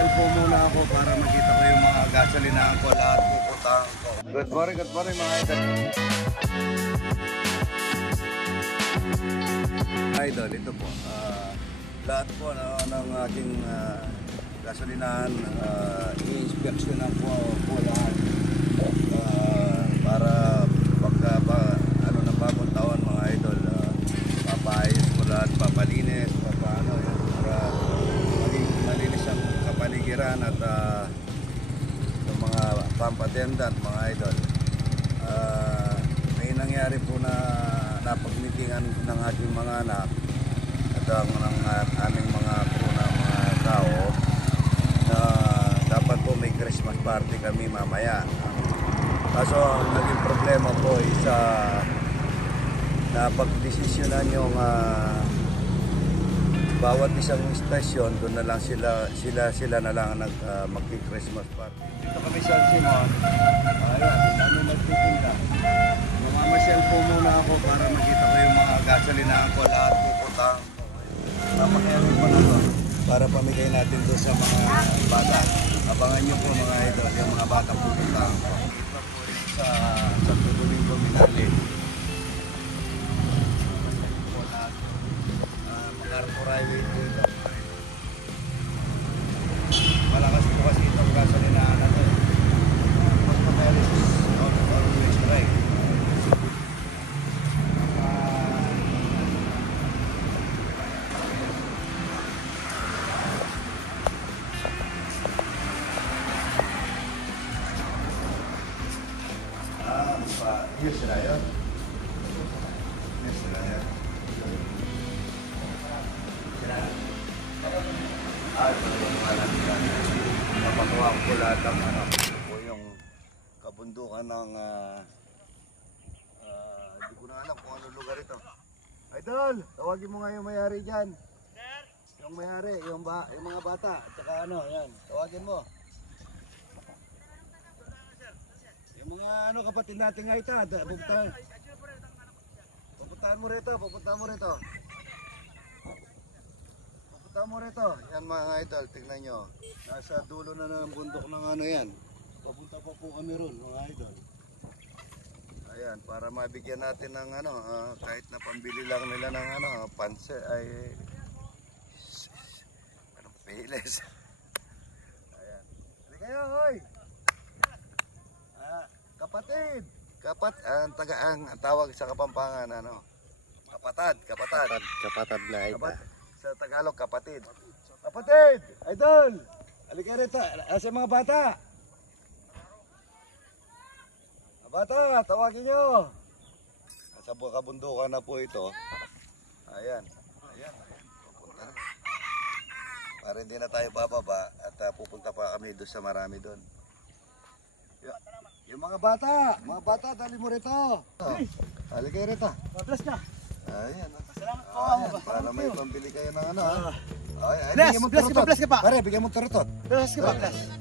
Mamasyal po muna ako para makita ko yung mga gasolinahan ko, lahat pupuntahan ko. Good morning mga idol. Idol, ito po. Lahat po ng aking gasolinahan, i-inspeksyonan po lahat. Para pagka ng bagong taon mga idol, papaayos ko lahat, papalinis, para malinis ang kapaligiran at yung mga pampatendant mga idol. May nangyari po na napagmitingan ng ating mga anak at ng aming mga crew na mga tao na dapat po may Christmas party kami mamaya. Kaso ang naging problema po is napag-desisyonan yung bawat isang istasyon, doon na lang sila na lang mag-Christmas party. Dito kami sa Simon. Ayan, nagtitinda. Mamamasyal po muna ako para makita ko yung mga gasolinahan ko, lahat pupuntahan ko. Papakayarin ko na to para pamigay natin doon sa mga bata. Abangan nyo po mga idol, yung mga bata pupuntahan ko. Sa Domingo Minali. Macarpo Highway dito. Malakas po kasi itong gasolinahan natin. Mas mabilis always right. Yes, sila yun. Yes, sila yun. Napagawa ko lahat ng po yung kabundukan ng hindi ko na alam kung ano lugar ito. Idol, tawagin mo nga yung may-ari dyan. Yung may-ari, yung mga bata, at saka yan, tawagin mo. Yung mga kapatid natin nga ito, pupuntahan mo rito. Yan mga idol, tignan nyo. Nasa dulo na ng bundok ng yan. Pupunta pa po kami ron mga idol. Ayan, para mabigyan natin ng kahit na pambili lang nila ng panse ay piles. Ayan. Hindi kayo, hoy! Kapatid! Ang tawag sa Kapampangan, Kapatad na ito. Sa Tagalog, kapatid. Kapatid! Idol! Halika rito. Asa mga bata? Bata, tawagin nyo. Nasa kabundukan na po ito. Ayan. Pupunta na. Para hindi na tayo bababa at pupunta pa kami doon sa marami doon. Yung mga bata, dali mo rito. Halika rito. Bless na. Ayan. Salamat po. Para may pambili kayo ng Bless ka pa. Pare, bigyan mo turutot. Bless ka pa, bless.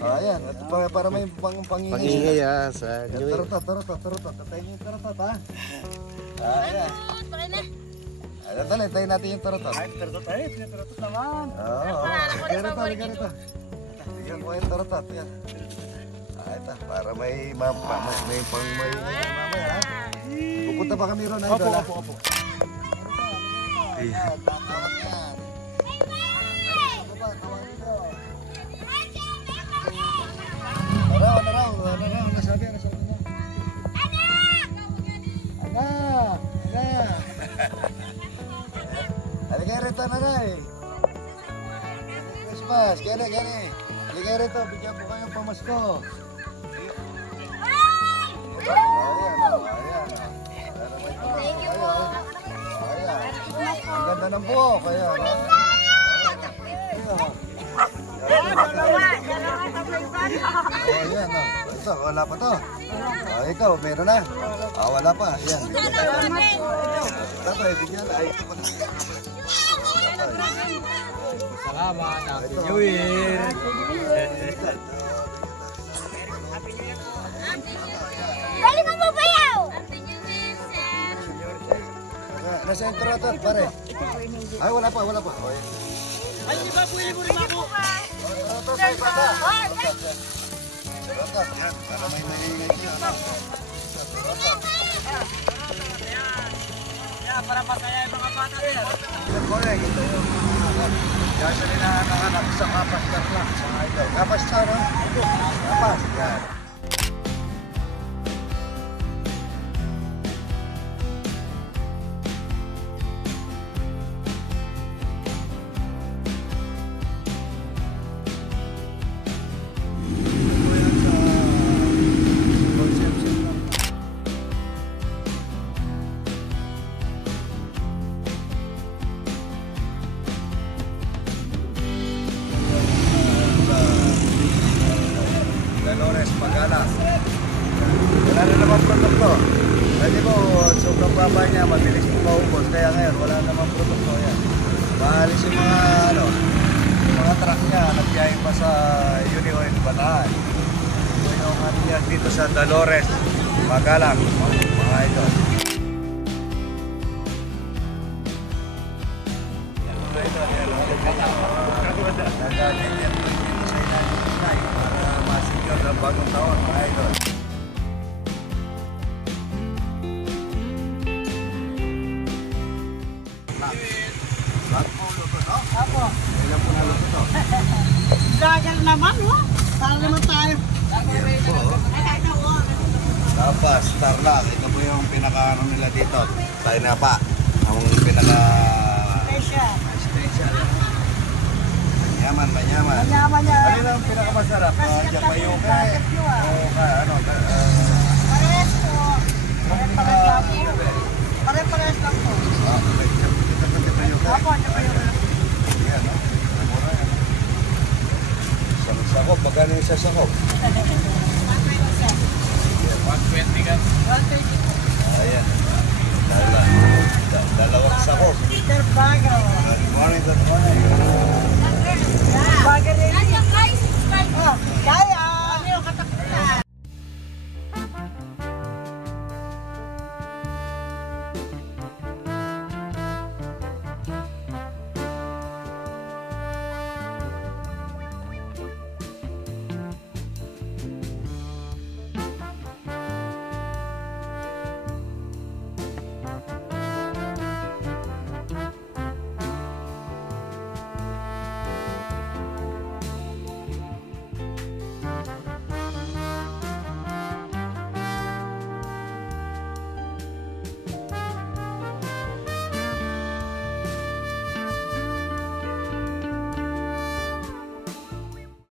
Ayan, para may pangingay. Pangingay sa Turutot. Tatayin niyo yung turutot, ha? Ayan. Dali, tayo natin yung turutot. Ay, turutot naman. Oo. Halika rito. Bigyan ko yung turutot. Yan. Ito, para may pangingay mamaya, ha? Pupunta pa kami ron, idol. Opo. Ayan. Tara, nasabi mo. Anak! Halika rito, nanay. Christmas, gani. Halika rito, bigyan ko kayong pamasko. Ayan. Thank you po. Ang ganda ng buhok, ayan. Ayan, ito, wala pa to. Ikaw, meron na. Wala pa, ayan. Tatay, bigyan na. Salamat, Happy New Year! Dali mo mabayaw! Nasa yung turotot, pare. Ay, wala pa. Ay, di ba pwede mo rin ako? Rotas, yan. Para may naiinay siya. Para masaya yung mga bata rin. Correct, ito yung kaya siya ninahanap sa kapas na lang. Mga ito. Kapas sa ron. Kapas, yan. Dolores Pagala. Wala na naman produkto. Pwede mo, sobrang baba niya, mabilis mo maubos. Kaya ngayon, wala naman produkto yan. Maalis yung mga, mga truck niya, nagbiyahe pa sa Unioil Bataan. Ito yung ano yan dito sa Dolores Pagala. Mga ito. Mga ito, yan. Para masigil ng bagong taon, mga idol. Apo. Ilan po na luto to? Vlogger naman, oh. Para naman tayo. Tapos, Tarlac. Ito po yung pinaka-ano nila dito. Tayo na pa. Ang pinaka-special. Manyaman. Yaman niya. Ano yung pinaka-masarap? Japayuke. O ano? Pares po. Pare-pares lang po. Apo, niya pa yun. Yan, no? Mura yan. Isang sakop. Magkano yung isa sakop? 120 ka. Ayan. Dalawang sakop. Mr. Bagaw. Good morning, good morning.